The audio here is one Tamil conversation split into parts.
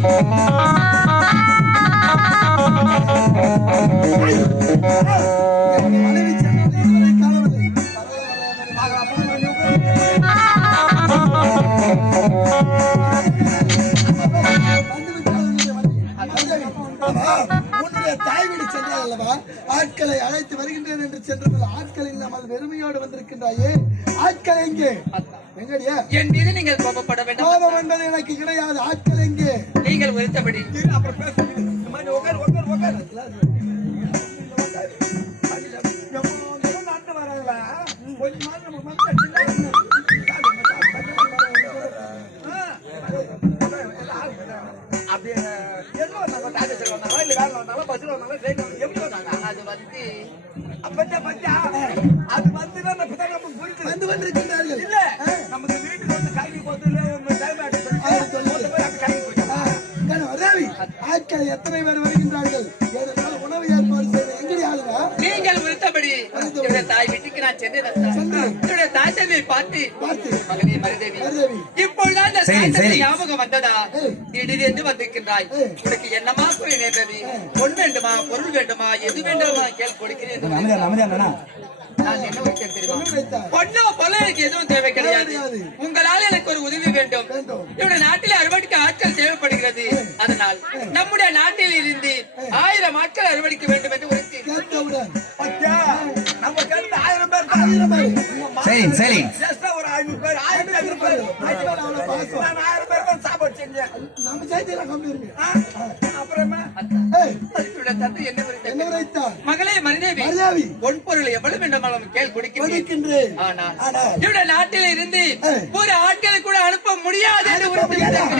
தாய் வீடு சென்றால் அல்லவா ஆட்களை அழைத்து வருகின்றேன் என்று சென்றதில் ஆட்கள் இல்லாமல் வெறுமையோடு வந்திருக்கின்றாயே, ஆட்கள் எங்கே? எங்கடியா? என் மீது நீங்கள் கோபப்பட வேண்டும். கோபம் என்பது எனக்கு கிடையாது. ஆட்கள் எங்கே? நீங்கள் உரைத்தபடி அப்புறம் பேசுறீங்க. ஆட்கள் எத்தனை பேர் வருகின்றார்கள்? உணவு ஏற்பாடு செய்து எங்கடி ஆளுங்க? நீங்கள் உரைத்தபடி தாய் வீட்டுக்கு நான் சென்றேன். தாய் தந்தையை பார்த்து மகனே மருதேவி, இப்பொழுது ஞாபகம் வந்ததா? திடீரென்று வந்திருக்கின்றாய். உனக்கு என்னமா போய் நேர்ந்தது? பொன் வேண்டுமா, பொருள் வேண்டுமா, எது வேண்டுமா கேள் கொடுக்கிறேன். நான் என்ன வைத்தேன் தெரியுமா? பொண்ணோ பொருள் எனக்கு எதுவும் தேவை கிடையாது. உங்களால் எனக்கு ஒரு உதவி வேண்டும். என்னுடைய நாட்டில் 60 ஆட்கள் தேவைப்படுகிறது. அதனால் நம்முடைய நாட்டில் இருந்து 1000 ஆட்கள் அறுவடைக்க வேண்டும் என்று உரைத்தேன். சரி ஒரு 500 பேர் 1000 பேர் சாப்பாடு செஞ்சேன். நம்ம செய்தியில கம்மி இருக்கு. அப்புறமா என்ன உரைத்தார்? மகளே மருதேவி, பொன் பொருள் எவ்வளவு வேண்டுமானாலும் கேள் கொடுக்கின்றேன். ஆனால் என்னுடைய நாட்டில் இருந்து ஒரு ஆட்களை கூட அனுப்ப முடியாது என்று உரைத்தேன்.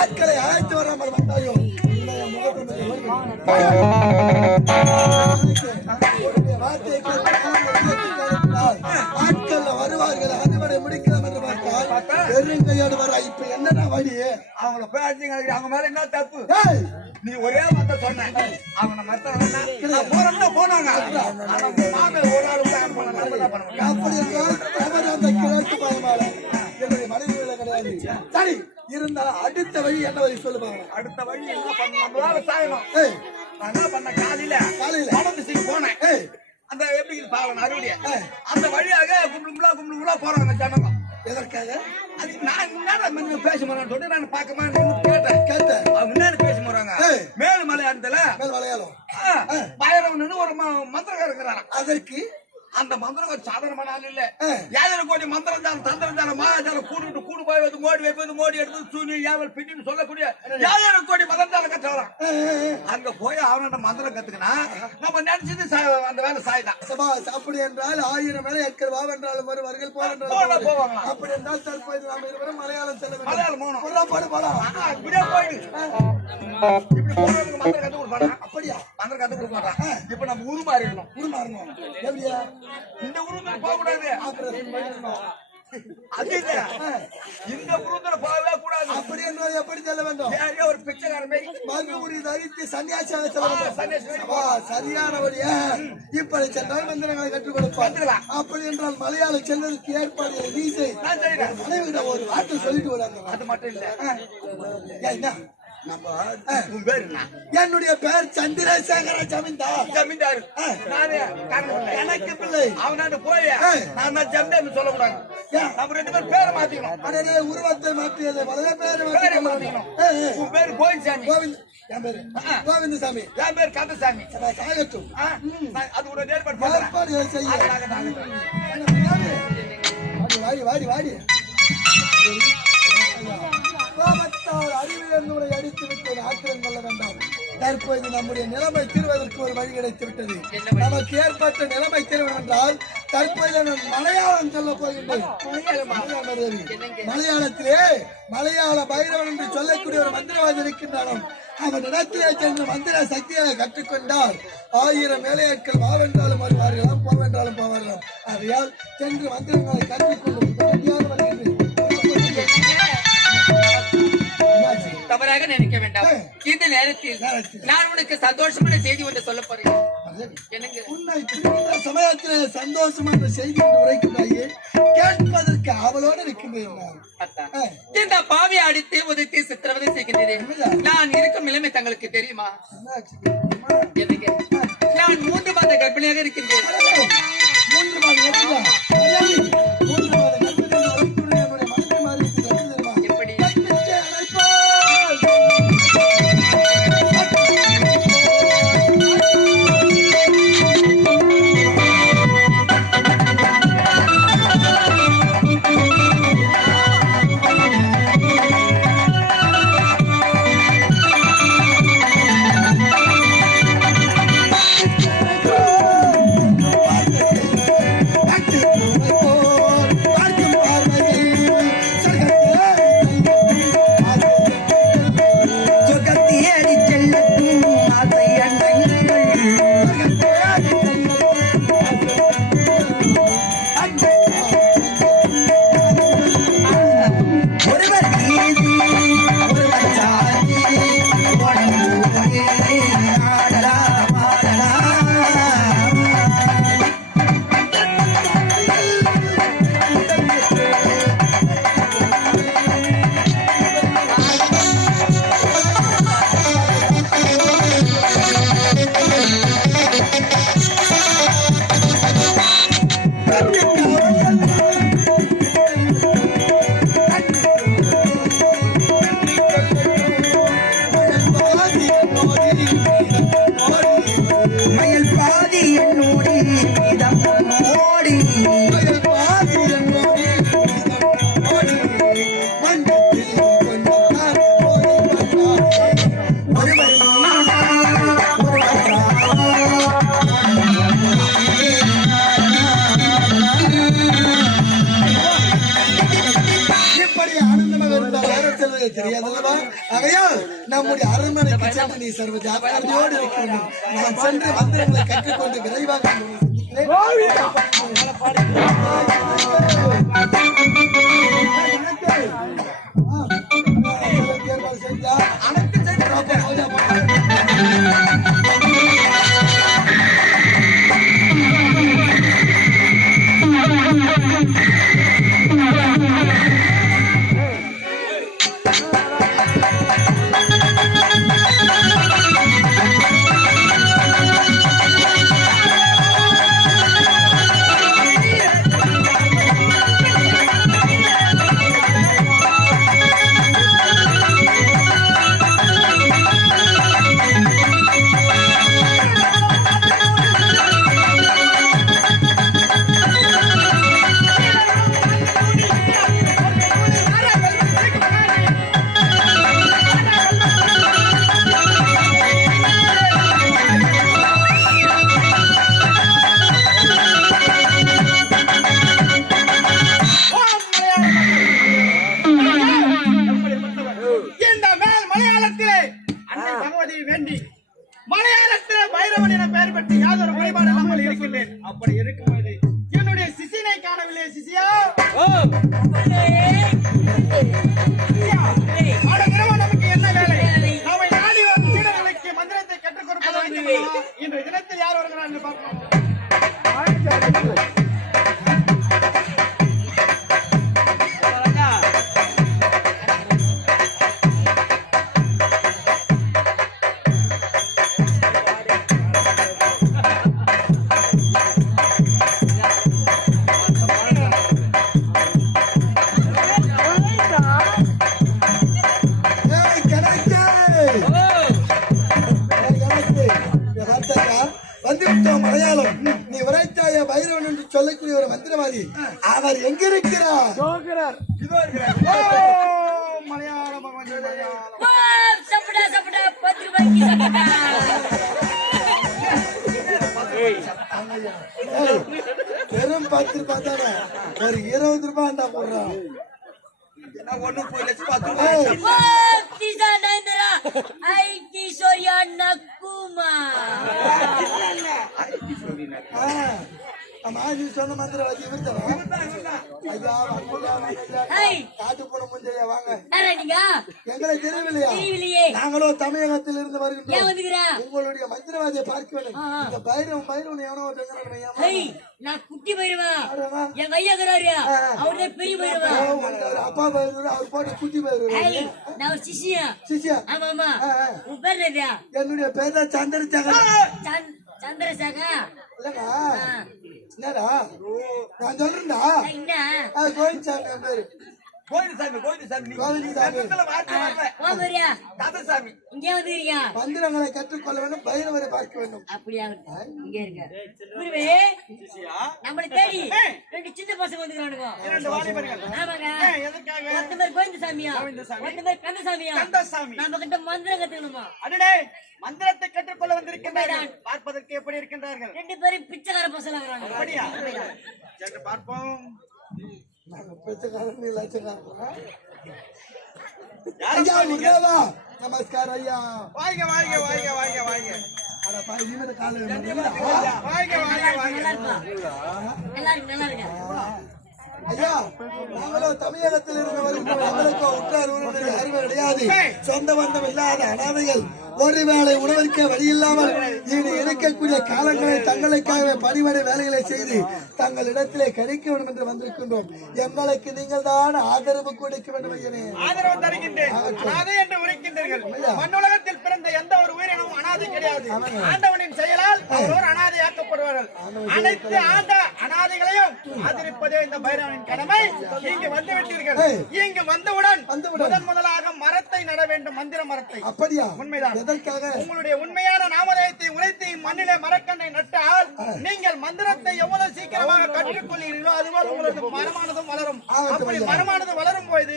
ஆட்களை அழைத்து வராமல் வந்தாயோ? ஆட்கள் வருவார்கள், அறுவடை முடிக்கலாம் என்று பார்த்தால் பெருங்கையோடு வர. இப்ப என்னடா வழி? அவங்கள போய் அடிச்சு அவங்க மேல என்ன தப்பு? நீ ஒரே மத்த சொன்ன அவங்க மத்த போனாங்க. அப்படி என்றால் அந்த கிழக்கு பயமால என்னுடைய மனைவிகளை கிடையாது. சரி இருந்தாலும் அடுத்த வழி என்ன வழி சொல்லுவாங்க? அடுத்த வழி என்ன பண்ண சாயணும். நான் என்ன பண்ண, காலையில பணத்துக்கு போனேன். அந்த எப்படி பாவன அறுவடைய அந்த வழியாக கும்பிடுங்களா போறாங்க ஜனங்க. எதற்காக? அதுக்கு நான் முன்னாடி பேச மாட்டேன். நான் பார்க்கமா கேட்டேன். அவங்க முன்னாடி பேச போறாங்க. மேல் மலையாளத்துல மேல் மலையாளம் பைரவன் ஒரு மந்திரக்காரர் இருக்கிறாங்க. அதற்கு அந்த மந்திரம் சாதாரணமான ஆள் இல்ல. 7 கோடி மந்திரஜாலம் தந்திரஜாலம் மாயாஜாலம் கூடு போய் மோடி வைப்பது, மோடி எடுத்து சூனி ஏவல் பின்னு சொல்லக்கூடிய 7 கோடி மந்திரஜாலம் கற்றுக்கலாம். அங்க போய் அவன மந்திரம் கத்துக்கினா நம்ம நினைச்சது அந்த வேலை சாய்தான். அப்படி என்றால் 1000 மேல ஏற்கனவா என்றாலும் வருவார்கள் போவாங்க. அப்படி என்றால் தற்போது நாம் இருவரும் மலையாளம் செல்ல வேண்டும். மலையாளம் போகணும். போலாம் இப்படியே போயிடு. இப்படி போறவங்க மந்திரம் கத்து கொடுப்பாங்க. அப்படியா? மந்திரம் கத்து கொடுப்பாங்க. இப்ப நம்ம உருமாறிடணும். எப்படியா? இந்த உருவத்துல போக கூடாது. அது இல்ல, இந்த உருவத்துல போகவே கூடாது. அப்படி என்றால் எப்படி செல்ல வேண்டும்? ஒரு பிச்சைக்காரன் மறுபடி தரித்து சன்னியாசியாக செல்ல வேண்டும். சரியான வழியா? இப்படி சென்றால் மந்திரங்களை கற்றுக் கொடுப்பார். அப்படி என்றால் மலையாளம் செல்வதற்கு ஏற்பாடு நீ செய். மனைவிட ஒரு வார்த்தை சொல்லிட்டு விடாங்க. அது மட்டும் இல்ல, என்ன உன் பேரு என்னுடைய பேர் சந்திரசேகர ஜமீன்தார். எனக்கு பிள்ளை. அவனாண்டு போய் நான் தான் ஜமீன்தார் சொல்லக்கூடாது. நம்ம 2 பேரும் பேரை மாத்திக்கணும். உருவத்தை மாற்றியது பல பேரை மாத்திக்கணும். உன் பேரு கோவிந்தசாமி. என் பேரு கோவிந்தசாமி. என் பேரு கந்தசாமி. சாகட்டும். அது ஒரு ஏற்பாடு செய்ய. வாடி வாடி அறிவியல் அடித்து விட்டு ஆத்திரம் கொள்ள வேண்டாம். தற்போது நம்முடைய நிலைமை தீர்வதற்கு ஒரு வழி கிடைத்து விட்டது. நமக்கு ஏற்பட்ட நிலைமை தீர்வு என்றால் தற்போது நான் மலையாளம் சொல்ல போகின்றேன். மலையாளத்திலே மலையாள பைரவன் என்று சொல்லக்கூடிய ஒரு மந்திரவாதி இருக்கின்றாலும் அவன் இடத்திலே சென்று மந்திர சக்தியை கற்றுக்கொண்டால் 1000 வேலையாட்கள் வாவென்றாலும் வருவார்களாம், போவென்றாலும் போவார்களாம். ஆகையால் சென்று மந்திரங்களை கற்றுக்கொண்டு வருகின்றேன். தவறாக நினைக்க வேண்டாம். இந்த நேரத்தில் நான் உனக்கு சந்தோஷமான செய்தி ஒன்று சொல்ல போறேன். உன்னை பிரிந்த சமயத்திலே சந்தோஷம் என்ற செய்தி உரைக்கிறாயே, கேட்பதற்கு ஆவலோடு இருக்கின்றேன். இந்த பாவியை அடித்து உதைத்து சித்திரவதை செய்கின்றேன். நான் இருக்கும் நிலைமை தங்களுக்கு தெரியுமா? நான் 3 மாத கர்ப்பிணியாக இருக்கின்றேன். 3 மாத கர்ப்பிணி தெரியாதல்லவா? ஆகையால் நம்முடைய அரண்மனைக்கு சென்று நீ சர்வ ஜாக்கிரதையோடு இருக்க வேண்டும். நான் சென்று மந்திரங்களை கற்றுக்கொண்டு விரைவாக மலையாளத்திலே பைரவன் என பெயர் பெற்று யாதொரு குறைபாடு இல்லாமல் இருக்கின்றேன். அப்படி இருக்கும்போது என்னுடைய சிசினை காணவில்லை. சிசியா நமக்கு என்ன வேலை? நாம நாடி சீடர்களுக்கு மந்திரத்தை கற்றுக் கொடுப்பது இன்றைய தினத்தில் யார் வருகிறார் என்று பார்ப்போம். மலையாளம் நீ உரைத்தாய பைரவன் என்று சொல்லக்கூடிய ஒரு மந்திரவாதி அவர் எங்க இருக்கிறார்? மலையாளம் வெறும் 10 ரூபாய் தானே, ஒரு 20 ரூபாய் போடுறான். நான் ஒண்ணு போய் லட்சம் 10 ரூபாய் ஆமா, நீ சொன்ன மந்திரவாதி இவர்தானா? ஐயா, காட்டு போன முந்தைய வாங்க. எங்களை தெரியவில்லையா? நாங்களும் தமிழகத்தில் இருந்து வருகின்றோம். உங்களுடைய மந்திரவாதியை பார்க்க வேண்டும். இந்த பைரவன் எவனோ நான் குட்டி போயிருவேன். என் ஐயாக்குறாரு அவரே பெரிய போயிருவேன். அப்பா பயிர் அவர் போட்டு குட்டி பயிர். நான் ஒரு சிஷியா. ஆமா ஆமா. உன் பேர் என்னது? என்னுடைய பேர் தான் சந்திரசேகர். சந்திரசேகர் இல்லங்க, என்னடா நான் சொல்றேன்டா. என்ன கோவிந்தசாமி என் பேரு. கோவிந்தசாமி கந்தசாமி. இங்க வந்துருக்கியா? மந்திரங்களை கற்றுக்கொள்ள வேண்டும், பைரவரை பார்க்க வேண்டும். அப்படியா? இங்க இருக்க குருவே, நம்மளை தேடி 2 சின்ன பசங்க வந்துக்கிறானுங்க. 2 வாலிபர்கள். ஆமாங்க. எதற்காக? ஒருத்தர் கோவிந்தசாமியா, ஒருத்தர் கந்தசாமியா. நம்ம கிட்ட மந்திரம் கத்துக்கணுமா? அடடே, மந்திரத்தை கற்றுக்கொள்ள வந்திருக்கின்றார்கள். பார்ப்பதற்கு எப்படி இருக்கின்றார்கள்? 2 பேரும் பிச்சைக்கார பசங்க இருக்கிறாங்க. அப்படியா? சென்று பார்ப்போம். நாங்க பிச்சைக்காரன், நீ லட்சக்காரன். ஐயா முருகேவா, நமஸ்காரம் ஐயா. வாங்க வாங்க வாங்க வாங்க வாங்க. அட பாய், நீ வேற காலையில வாங்க வாங்க வாங்க. எல்லாரும் நல்லா இருக்க. ஐயா, நாங்களும் தமிழகத்தில் இருந்து வருகின்றோம். எங்களுக்கு உற்றார் உறவினர்கள் யாருமே கிடையாது. சொந்த பந்தம் இல்லாத அனாதைகள், ஒருவேளை உணவிற்க வழி இல்லாமல் இனி இருக்கக்கூடிய காலங்களை தங்களுக்காக பணிவடை வேலைகளை செய்து தங்களிடத்திலே கிடைக்க வேண்டும் என்று வந்திருக்கின்றோம். எங்களுக்கு நீங்கள் தான் ஆதரவு கொடுக்க வேண்டும். ஐயனே, ஆதரவு தருகின்றேன். அனாதை என்று உரைக்கின்றீர்கள். மண்ணுலகத்தில் பிறந்த எந்த ஒரு உயிரினமும் அனாதை கிடையாது. ஆண்டவனின் செயலால் அவரோர் அனாதையாக்கப்படுவார்கள். அனைத்து அனாதைகளையும் ஆதரிப்பதே இந்த பைரவனின் கடமை. இங்கு வந்து விட்டீர்கள். இங்கு வந்தவுடன் முதலாக மரத்தை நட வேண்டும், மந்திர மரத்தை. அப்படியா? உண்மைதான். எதற்காக? உங்களுடைய உண்மையான நாமதயத்தை உரைத்து மண்ணிலே மரக்கண்ணை நட்டால் நீங்கள் மந்திரத்தை எவ்வளவு சீக்கிரமாக கற்றுக்கொள்கிறீர்களோ அதுபோல் உங்களுக்கு மரமானதும் வளரும். அப்படி மரமானது வளரும் போது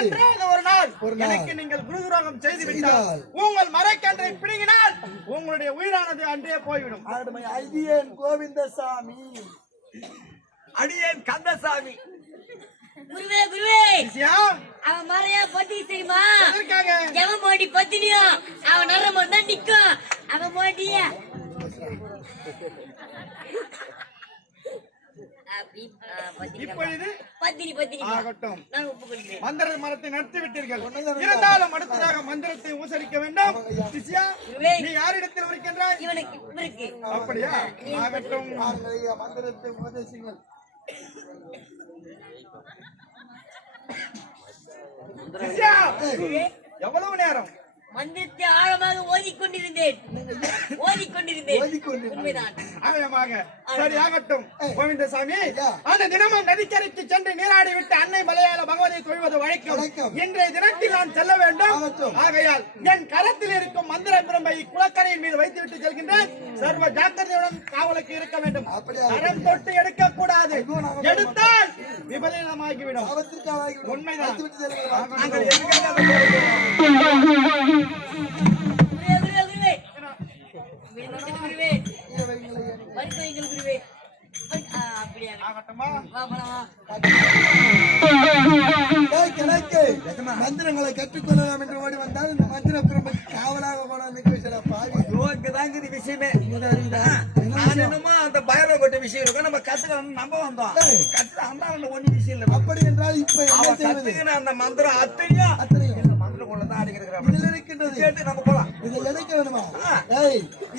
என்றாவது ஒரு நாள் எனக்கு நீங்கள் குருதுரோகம் செய்து விட்டால் உங்கள் மரக்கன்றை பிடுங்கினால் உங்களுடைய உயிரானது அன்றே போய்விடும். ஐயன் கோவிந்தசாமி, அடியேன் கந்தசாமி. குருவே குருவே, யா, அவன் மறையா பத்தி தெரியுமா? எதற்காக? எவன் மோடி பத்தினியோ அவன் நரம்பு தான் நிக்கும். அவன் மோடிய இப்பொழுது பத்தினி ஆகட்டும். நான் ஒப்புக்கொள்கிறேன். மந்திர மரத்தை நடத்தி விட்டீர்கள். இருந்தாலும் அடுத்ததாக மந்திரத்தை உச்சரிக்க வேண்டும். சிஷ்யா, நீ யாரிடத்தில் இருக்கின்றாய்? இவனுக்கு இவருக்கு. அப்படியா? ஆகட்டும். ஐயா, மந்திரத்தை உபதேசிங்கள். சிஷ்யா, எவ்வளவு நேரம்? மந்திரத்தை ஆழமாக ஓதிக்கொண்டிருந்தேன். உண்மைதான். ஆழமாக. சரி, ஆகட்டும். கோவிந்தசாமி, அந்த தினமும் நதிக்கரைக்கு சென்று நீராடி விட்டு அன்னை மலையாள பகவதியை தொழுவது வழக்கம். இன்றைய தினத்தில் நான் செல்ல வேண்டும். ஆகையால் என் கரத்தில் இருக்கும் மந்திர பிரம்பை குளக்கரையின் மீது வைத்துவிட்டு செல்கின்றேன். சர்வ ஜாக்கிரதையுடன் காவலுக்கு இருக்க வேண்டும். கரம் தொட்டு எடுக்க கூடாது. எடுத்தால் விபரீதமாகிவிடும். உண்மைதான். நாங்கள் மந்திரங்களை கற்றுக்கொள்ளலாம் என்று ஓடி வந்தால் இந்த மந்திர பிரபுக்கு காவலாக விஷயமே அந்த பைரவ கொட்ட விஷயம் இருக்கும். நம்ம கத்துக்கணும், நம்ம வந்தோம் கத்து ஒண்ணு விஷயம் இல்லை. அப்படி என்றால் இப்ப அந்த மந்திரம் அத்தனையும் மந்திரக்குள்ளதான் அடிக்கிறாங்க இருக்கின்றது. நம்ம போலாம். இதை எடுக்க வேணுமா?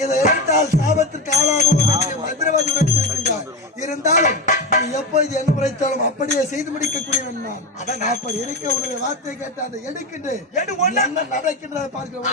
இதை எடுத்தால் சாபத்திற்கு ஆளாகும் மந்திரவாதி உரைத்திருக்கின்றார். இருந்தாலும் நீ எப்போது என்ன உரைத்தாலும் அப்படியே செய்து முடிக்கக்கூடியவன் நான். அதான் அப்படி இருக்க உன்னுடைய வார்த்தையை கேட்டு அதை எடுக்கிட்டு என்ன நடக்கின்றதை பார்க்க